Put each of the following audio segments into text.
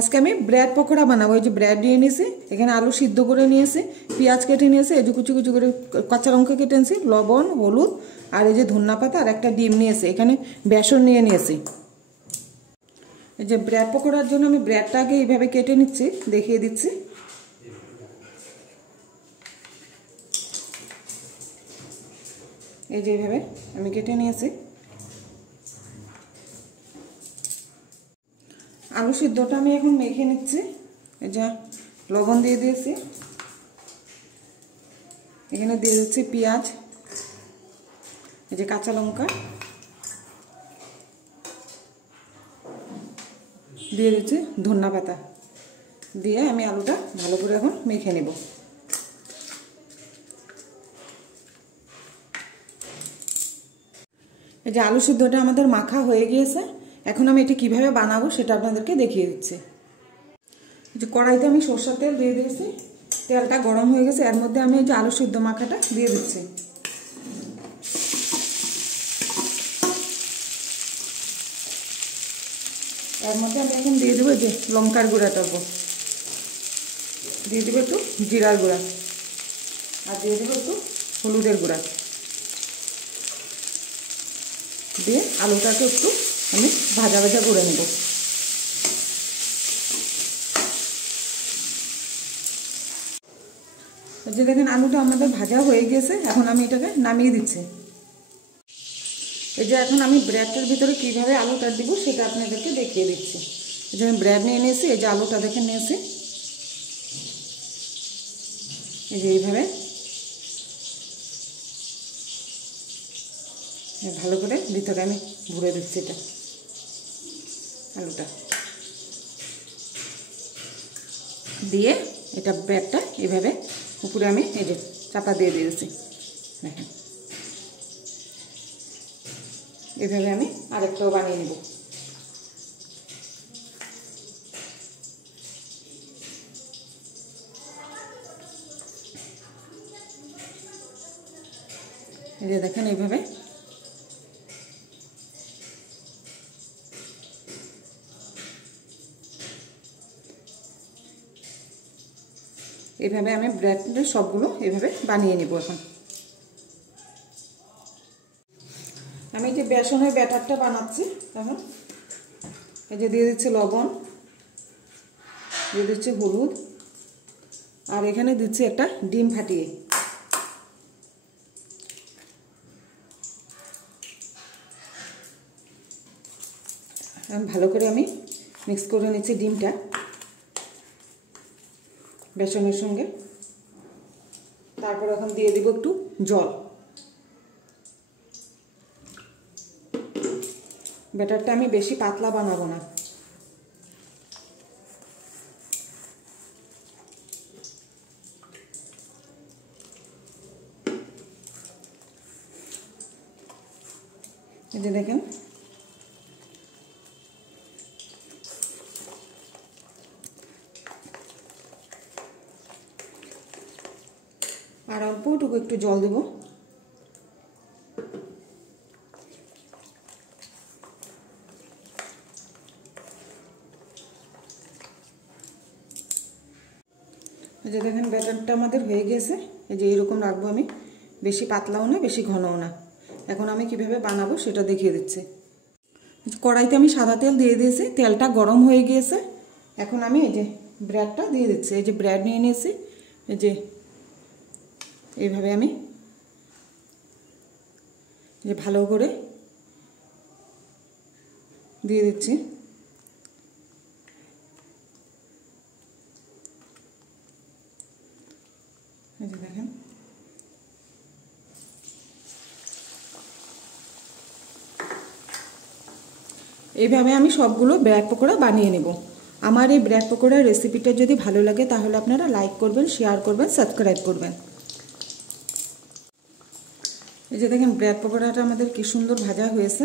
আজকে আমি ব্রেড পকোড়া বানাবো। এই যে ব্রেড নিয়ে নিয়েছি, এখানে আলু সিদ্ধ করে নিয়েছি, পেঁয়াজ কেটে নিয়েছি, এই যে কুচি কুচি করে কাঁচা লঙ্কা কেটে নিয়েছি, লবণ, হলুদ আর এই যে ধনিয়া পাতা আর একটা ডিম নিয়েছি, এখানে বেসন নিয়ে নিয়েছি। এই যে ব্রেড পকোড়ার জন্য আমি ব্রেডটা আগে এইভাবে কেটে নিচ্ছি, দেখিয়ে দিচ্ছি। এই যে এইভাবে আমি কেটে নিয়েছি। আলু সিদ্ধটা আমি এখন মেখে নিচ্ছি। এই যে লবণ দিয়ে দিয়েছি, এখানে দিয়ে দিচ্ছি পেঁয়াজ, এই যে কাঁচা লঙ্কা দিয়ে দিচ্ছি, ধনিয়া পাতা দিয়ে আমি আলুটা ভালো করে এখন মেখে নেব। এই যে আলু সিদ্ধটা আমাদের মাখা হয়ে গিয়েছে, এখন আমি এটি কিভাবে বানাবো সেটা আপনাদেরকে দেখিয়ে দিচ্ছি। যে কড়াইতে আমি সরষের তেল দিয়ে দিয়েছি, তেলটা গরম হয়ে গেছে, এর মধ্যে আমি এই যে আলু সিদ্ধ মাখাটা দিয়ে দিচ্ছি। এর মধ্যে আমি এখন দিয়ে দেবো যে লঙ্কার গুঁড়াটা, দিয়ে দেবো একটু জিরার গুঁড়া আর দিয়ে দেবো একটু হলুদের গুঁড়া, দিয়ে আলুটাকে একটু আমি ভাজা ভাজা করে নেব। যে দেখেন আলুটা আমাদের ভাজা হয়ে গেছে, এখন আমি এটাকে নামিয়ে দিচ্ছি। এই যে এখন আমি ব্রেডটার ভিতরে কীভাবে আলুটা দিব সেটা আপনাদেরকে দেখিয়ে দিচ্ছি। এই যে আমি ব্রেড নিয়ে নিয়েছি, এই যে আলুটা দেখে নিয়েছি, এই যে এইভাবে ভালো করে ভিতরে আমি ভরে দিচ্ছি এটা আলুটা দিয়ে, এটা ব্রেডটা এইভাবে উপরে আমি এই যে চাপা দিয়ে দিয়েছি। দেখেন এইভাবে আমি আরেকটাও বানিয়ে নেব। এই যে দেখেন এইভাবে এইভাবে আমি ব্রেডের সবগুলো এইভাবে বানিয়ে নেব। এখন আমি যে বেসনের ব্যাটারটা বানাচ্ছি, এখন এই যে দিয়ে দিচ্ছি লবণ, দিয়ে দিচ্ছি হলুদ আর এখানে দিচ্ছি একটা ডিম ফাটিয়ে। ভালো করে আমি মিক্স করে নিচ্ছি ডিমটা বেসনের সঙ্গে। তারপর এখন দিয়ে দিব একটু জল। ব্যাটারটা আমি বেশি পাতলা বানাবো না। এই যে দেখেন আর অল্পটুকু একটু জল দেব। এই যে দেখেন ব্যাটারটা আমাদের হয়ে গেছে, এই যে এরকম রাখবো আমি, বেশি পাতলাও না বেশি ঘনও না। এখন আমি কিভাবে বানাবো সেটা দেখিয়ে দিচ্ছি। কড়াইতে আমি সাদা তেল দিয়ে দিয়েছি, তেলটা গরম হয়ে গিয়েছে, এখন আমি এই যে ব্রেডটা দিয়ে দিচ্ছি। এই যে ব্রেড নিয়ে নিয়েছি, এই যে এইভাবে আমি যে ভালো করে দিয়ে দিচ্ছি। এই যে দেখেন এইভাবে আমি সবগুলো ব্রেড পকোড়া বানিয়ে নেব। আমার এই ব্রেড পকোড়ার রেসিপিটা যদি ভালো লাগে তাহলে আপনারা লাইক করবেন, শেয়ার করবেন, সাবস্ক্রাইব করবেন। এই যে দেখেন ব্রেড পকোড়াটা আমাদের কি সুন্দর ভাজা হয়েছে।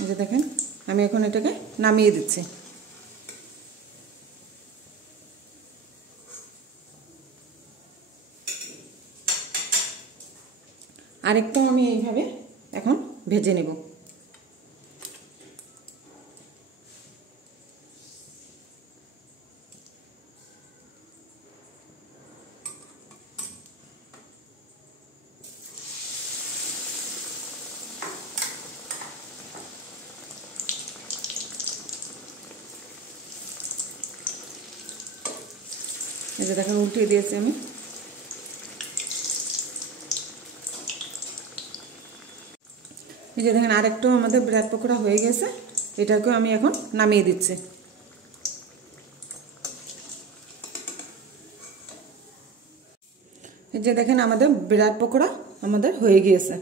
এই যে দেখেন আমি এখন এটাকে নামিয়ে দিচ্ছি। আরেকটা আমি এইভাবে এখন ভেজে নেব। এই যে দেখেন উল্টিয়ে দিয়েছি আমি। এই যে দেখেন আরেকটাও আমাদের ব্রেড পকোড়া হয়ে গেছে, এটাকেও আমি এখন নামিয়ে দিচ্ছি। এই যে দেখেন আমাদের ব্রেড পকোড়া আমাদের হয়ে গিয়েছে।